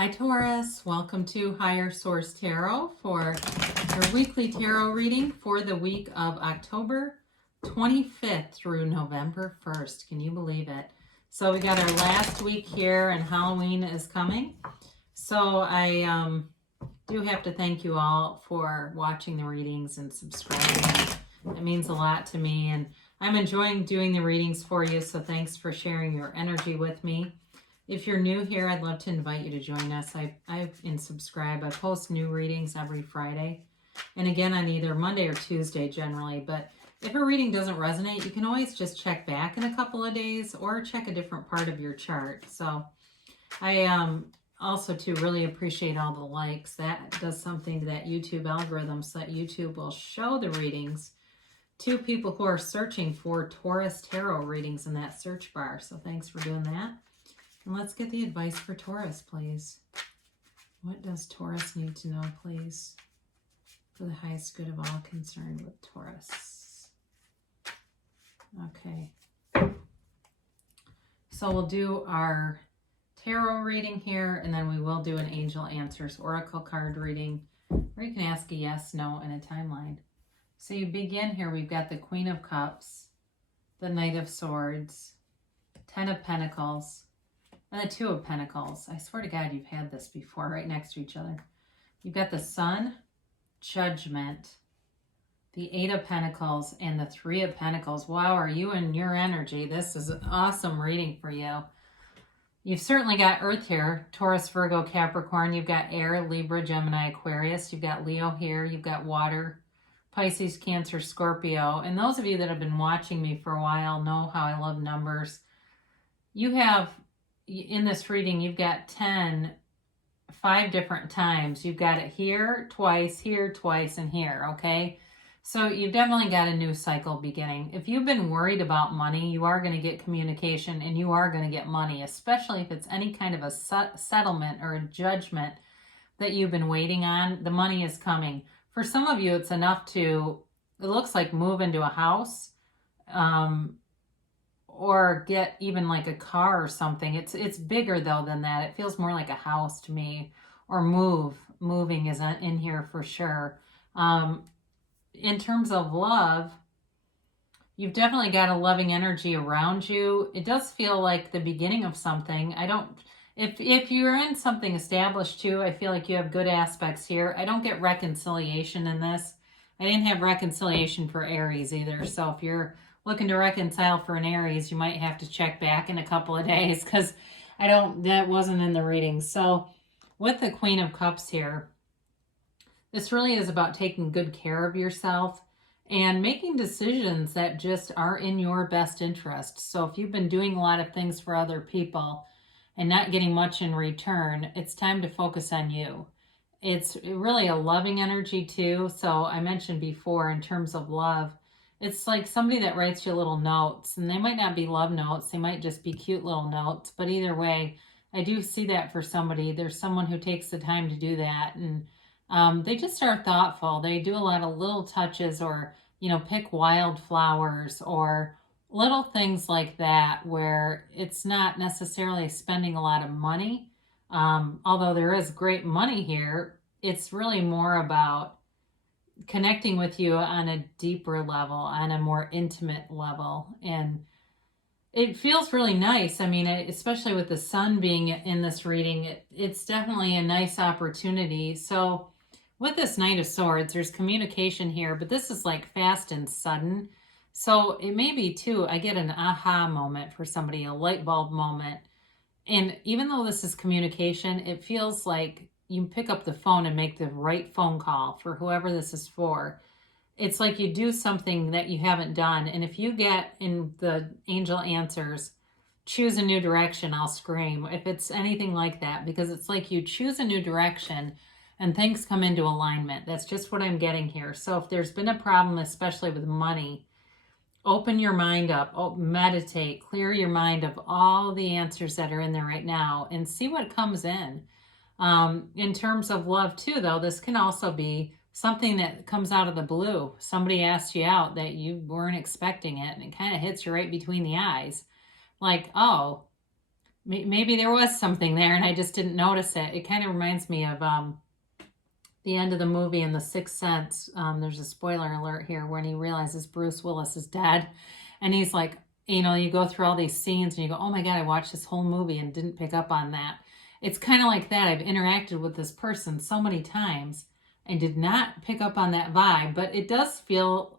Hi Taurus, welcome to Higher Source Tarot for your weekly tarot reading for the week of October 25th through November 1st. Can you believe it? So we got our last week here and Halloween is coming. So I do have to thank you all for watching the readings and subscribing. It means a lot to me and I'm enjoying doing the readings for you, so thanks for sharing your energy with me. If you're new here, I'd love to invite you to join us. And subscribe. I post new readings every Friday. And again, on either Monday or Tuesday generally. But if a reading doesn't resonate, you can always just check back in a couple of days or check a different part of your chart. So I also too really appreciate all the likes. That does something to that YouTube algorithm so that YouTube will show the readings to people who are searching for Taurus tarot readings in that search bar. So thanks for doing that. And let's get the advice for Taurus, please. What does Taurus need to know, please, for the highest good of all concerned with Taurus? Okay. So we'll do our tarot reading here, and then we will do an Angel Answers Oracle card reading, where you can ask a yes, no, and a timeline. So you begin here, we've got the Queen of Cups, the Knight of Swords, Ten of Pentacles, and the Two of Pentacles. I swear to God, you've had this before, right next to each other. You've got the Sun, Judgment, the Eight of Pentacles, and the Three of Pentacles. Wow, are you in your energy? This is an awesome reading for you. You've certainly got Earth here, Taurus, Virgo, Capricorn. You've got Air, Libra, Gemini, Aquarius. You've got Leo here. You've got Water, Pisces, Cancer, Scorpio. And those of you that have been watching me for a while know how I love numbers. You have... in this reading, you've got 10, 5 different times. You've got it here, twice, and here, okay? So you've definitely got a new cycle beginning. If you've been worried about money, you are going to get communication and you are going to get money, especially if it's any kind of a settlement or a judgment that you've been waiting on. The money is coming. For some of you, it's enough to, it looks like move into a house, or get even like a car or something. It's bigger though than that. It feels more like a house to me. Or moving is in here for sure. In terms of love, you've definitely got a loving energy around you. It does feel like the beginning of something. If you're in something established too, I feel like you have good aspects here. I don't get reconciliation in this. I didn't have reconciliation for Aries either. So if you're looking to reconcile for an Aries, you might have to check back in a couple of days because that wasn't in the reading. So with the Queen of Cups here, this really is about taking good care of yourself and making decisions that just are in your best interest. So if you've been doing a lot of things for other people and not getting much in return, it's time to focus on you. It's really a loving energy too. So I mentioned before in terms of love, it's like somebody that writes you little notes, and they might not be love notes. They might just be cute little notes. But either way, I do see that for somebody. There's someone who takes the time to do that. And they just are thoughtful. They do a lot of little touches or, pick wildflowers or little things like that where it's not necessarily spending a lot of money. Although there is great money here, it's really more about connecting with you on a deeper level, on a more intimate level. And it feels really nice. I mean, especially with the sun being in this reading, it's definitely a nice opportunity. So with this Knight of Swords, there's communication here, but this is like fast and sudden. So it may be too, I get an aha moment for somebody, a light bulb moment. And even though this is communication, it feels like you pick up the phone and make the right phone call for whoever this is for. It's like you do something that you haven't done. And if you get in the Angel Answers, choose a new direction, I'll scream. If it's anything like that, because it's like you choose a new direction and things come into alignment. That's just what I'm getting here. So if there's been a problem, especially with money, open your mind up, meditate, clear your mind of all the answers that are in there right now and see what comes in. In terms of love too, though, this can also be something that comes out of the blue. Somebody asked you out that you weren't expecting it, and it kind of hits you right between the eyes. Like, oh, maybe there was something there and I just didn't notice it. It kind of reminds me of the end of the movie in The Sixth Sense. There's a spoiler alert here when he realizes Bruce Willis is dead. And he's like, you go through all these scenes and you go, oh my God, I watched this whole movie and didn't pick up on that. It's kind of like that. I've interacted with this person so many times and did not pick up on that vibe, but it does feel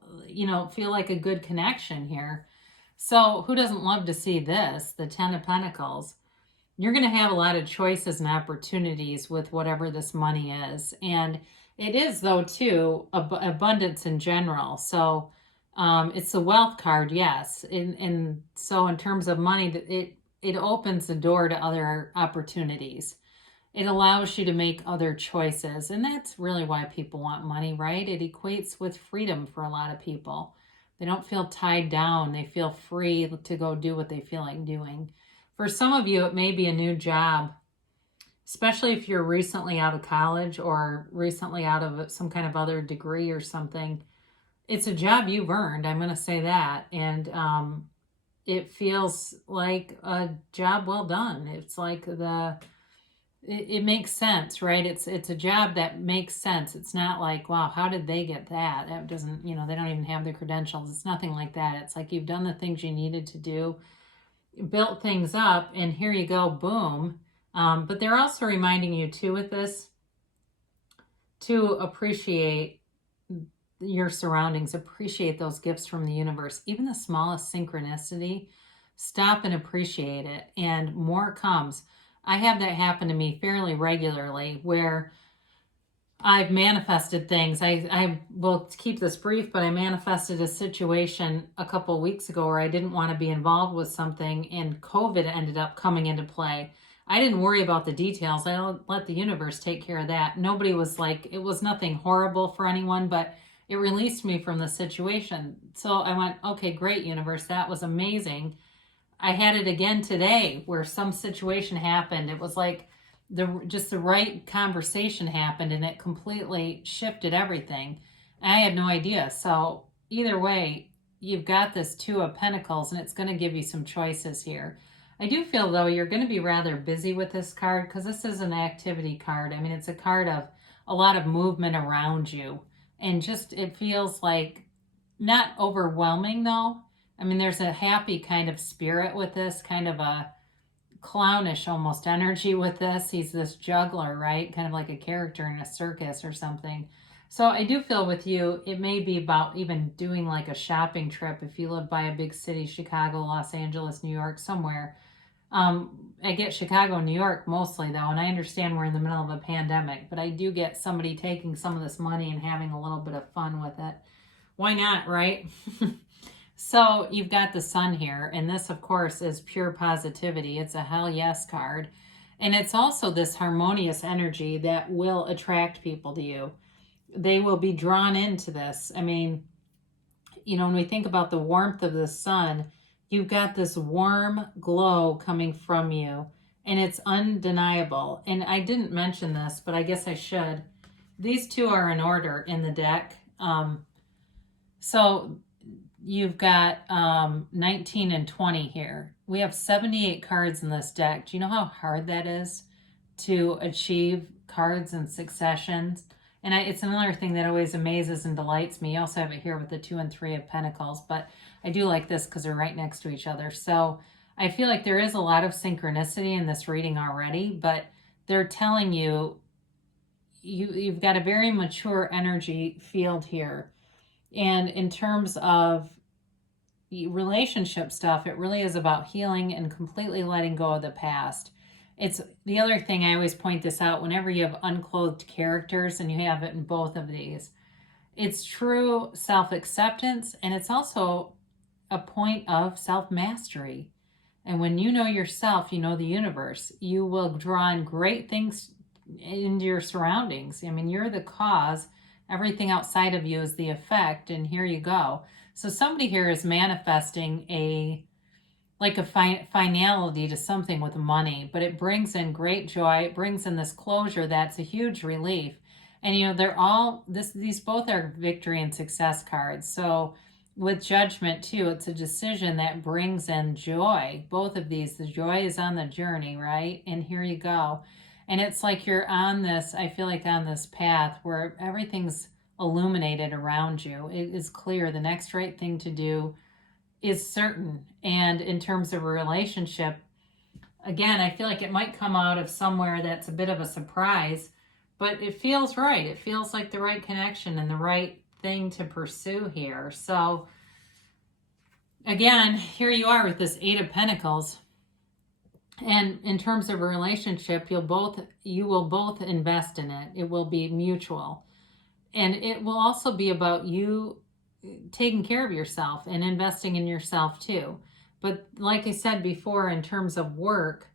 like a good connection here. So who doesn't love to see this? The Ten of Pentacles. You're going to have a lot of choices and opportunities with whatever this money is. And it is, though, too, abundance in general. So it's a wealth card, yes. And so in terms of money, it opens the door to other opportunities. It allows you to make other choices. And that's really why people want money, right? It equates with freedom for a lot of people. They don't feel tied down. They feel free to go do what they feel like doing. For some of you, it may be a new job, especially if you're recently out of college or recently out of some kind of other degree or something. It's a job you've earned, I'm going to say that. And it feels like a job well done. It's like it makes sense, right? It's a job that makes sense. It's not like, wow, how did they get that? That doesn't, they don't even have the credentials. It's nothing like that. It's like you've done the things you needed to do, built things up, and here you go, boom. But they're also reminding you too with this to appreciate your surroundings, appreciate those gifts from the universe, even the smallest synchronicity. Stop and appreciate it, and more comes. I have that happen to me fairly regularly where I've manifested things. I will keep this brief, but I manifested a situation a couple of weeks ago where I didn't want to be involved with something, and COVID ended up coming into play. I didn't worry about the details. I let the universe take care of that. Nobody was like, it was nothing horrible for anyone, but it released me from the situation. So I went, okay, great, universe. That was amazing. I had it again today where some situation happened. It was like just the right conversation happened and it completely shifted everything. I had no idea. So either way, you've got this Two of Pentacles and it's going to give you some choices here. I do feel, though, you're going to be rather busy with this card because this is an activity card. I mean, it's a card of a lot of movement around you. And just, it feels like not overwhelming, though. I mean, there's a happy kind of spirit with this, kind of a clownish almost energy with this. He's this juggler, right? Kind of like a character in a circus or something. So I do feel with you, it may be about even doing like a shopping trip if you live by a big city, Chicago, Los Angeles, New York, somewhere. I get Chicago, New York mostly, though, and I understand we're in the middle of a pandemic, but I do get somebody taking some of this money and having a little bit of fun with it. Why not, right? So you've got the Sun here, and this, of course, is pure positivity. It's a hell yes card, and it's also this harmonious energy that will attract people to you. They will be drawn into this. I mean, when we think about the warmth of the sun, you've got this warm glow coming from you, and it's undeniable. And I didn't mention this, but I guess I should. These two are in order in the deck. So you've got 19 and 20 here. We have 78 cards in this deck. Do you know how hard that is to achieve cards in succession? And it's another thing that always amazes and delights me. You also have it here with the 2 and 3 of Pentacles, but I do like this because they're right next to each other. So I feel like there is a lot of synchronicity in this reading already, but they're telling you, you've got a very mature energy field here. And in terms of relationship stuff, it really is about healing and completely letting go of the past. It's the other thing, I always point this out whenever you have unclothed characters, and you have it in both of these. It's true self-acceptance, and it's also a point of self-mastery. And when you know yourself, you know the universe. You will draw in great things into your surroundings. I mean, you're the cause. Everything outside of you is the effect, and here you go. So somebody here is manifesting a finality to something with money, but it brings in great joy. It brings in this closure that's a huge relief. And they're all these both are victory and success cards. So with Judgment too, it's a decision that brings in joy. Both of these, the joy is on the journey, right? And here you go. And it's like you're on this, I feel like on this path where everything's illuminated around you. It is clear the next right thing to do is certain. And in terms of a relationship, again, I feel like it might come out of somewhere that's a bit of a surprise, but it feels right. It feels like the right connection and the right thing to pursue here. So again, here you are with this Eight of Pentacles. And in terms of a relationship, you will both invest in it. It will be mutual. And it will also be about you taking care of yourself and investing in yourself too. But like I said before, in terms of work,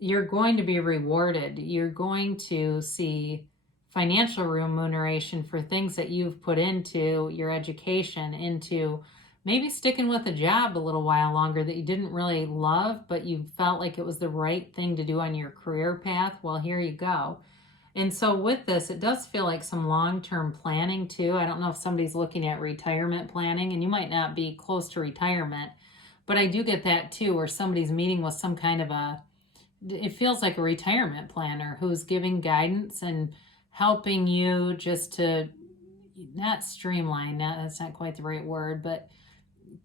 you're going to be rewarded. You're going to see financial remuneration for things that you've put into your education, into maybe sticking with a job a little while longer that you didn't really love, but you felt like it was the right thing to do on your career path. Well, here you go. And so with this, it does feel like some long-term planning too. I don't know if somebody's looking at retirement planning, and you might not be close to retirement, but I do get that too, where somebody's meeting with some kind of it feels like a retirement planner who's giving guidance and helping you just to not streamline, that's not quite the right word, but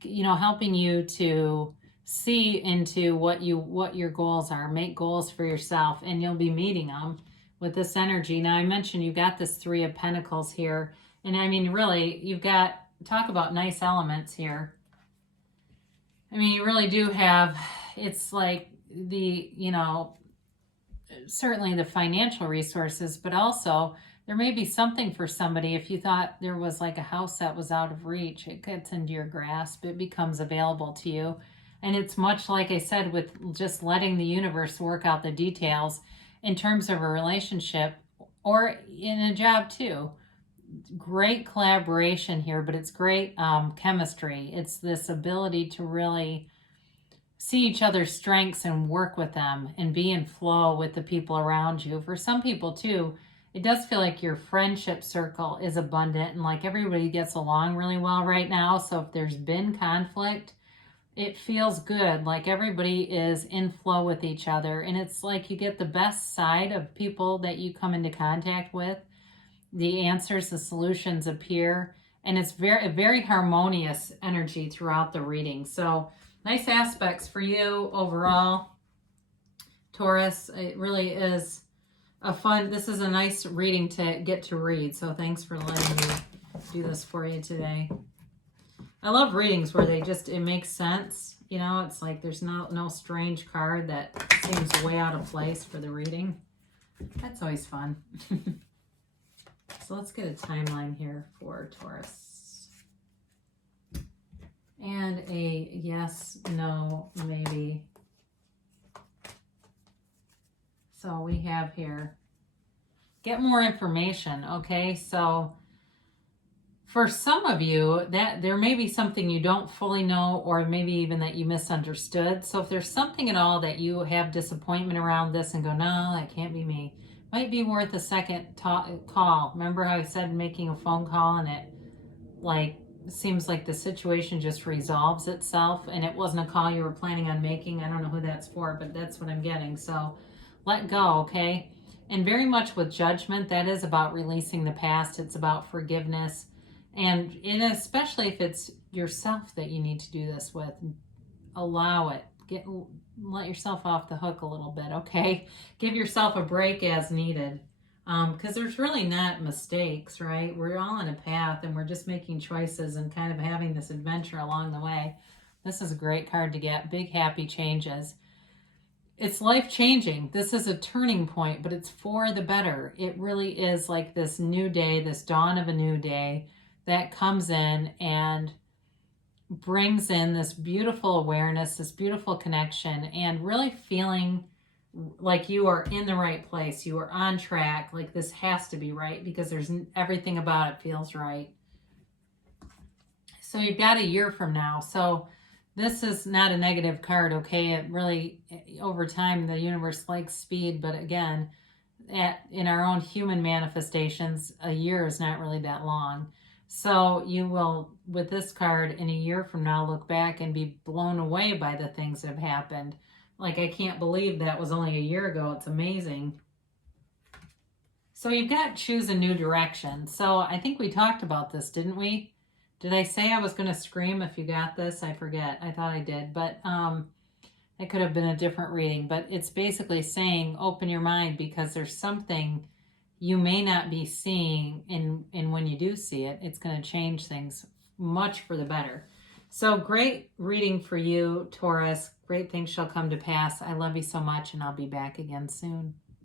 helping you to see into what your goals are, make goals for yourself, and you'll be meeting them with this energy. Now, I mentioned you got this Three of Pentacles here, and I mean, really, you've got, talk about nice elements here. I mean, you really do have, it's like the, certainly the financial resources, but also there may be something for somebody. If you thought there was like a house that was out of reach, it gets into your grasp, it becomes available to you. And it's much like I said, with just letting the universe work out the details in terms of a relationship or in a job too. Great collaboration here, but it's great chemistry. It's this ability to really see each other's strengths and work with them and be in flow with the people around you. For some people too, it does feel like your friendship circle is abundant and like everybody gets along really well right now. So if there's been conflict, it feels good. Like everybody is in flow with each other. And it's like you get the best side of people that you come into contact with. The answers, the solutions appear. And it's a very harmonious energy throughout the reading. So nice aspects for you overall, Taurus. It really is this is a nice reading to get to read. So thanks for letting me do this for you today. I love readings where it makes sense. It's like there's no strange card that seems way out of place for the reading. That's always fun. So let's get a timeline here for Taurus. And a yes, no, maybe. So we have here, get more information, okay? So for some of you, that there may be something you don't fully know, or maybe even that you misunderstood. So if there's something at all that you have disappointment around this and go, no, that can't be me, might be worth a second call. Remember how I said making a phone call and it seems like the situation just resolves itself and it wasn't a call you were planning on making. I don't know who that's for, but that's what I'm getting. So let go, okay? And very much with Judgment, that is about releasing the past. It's about forgiveness. And especially if it's yourself that you need to do this with, allow it. Let yourself off the hook a little bit, okay? Give yourself a break as needed. Because there's really not mistakes, right? We're all on a path and we're just making choices and kind of having this adventure along the way. This is a great card to get. Big happy changes. It's life-changing. This is a turning point, but it's for the better. It really is like this new day, this dawn of a new day that comes in and brings in this beautiful awareness, this beautiful connection, and really feeling like you are in the right place. You are on track. Like this has to be right because everything about it feels right. So you've got a year from now. So this is not a negative card, okay? It really, over time, the universe likes speed, but again, in our own human manifestations, a year is not really that long. So you will, with this card, in a year from now, look back and be blown away by the things that have happened. Like, I can't believe that was only a year ago. It's amazing. So you've got choose a new direction. So I think we talked about this, didn't we? Did I say I was going to scream if you got this? I forget. I thought I did. But it could have been a different reading. But it's basically saying open your mind, because there's something you may not be seeing, and when you do see it, it's going to change things much for the better. So great reading for you, Taurus. Great things shall come to pass. I love you so much, and I'll be back again soon.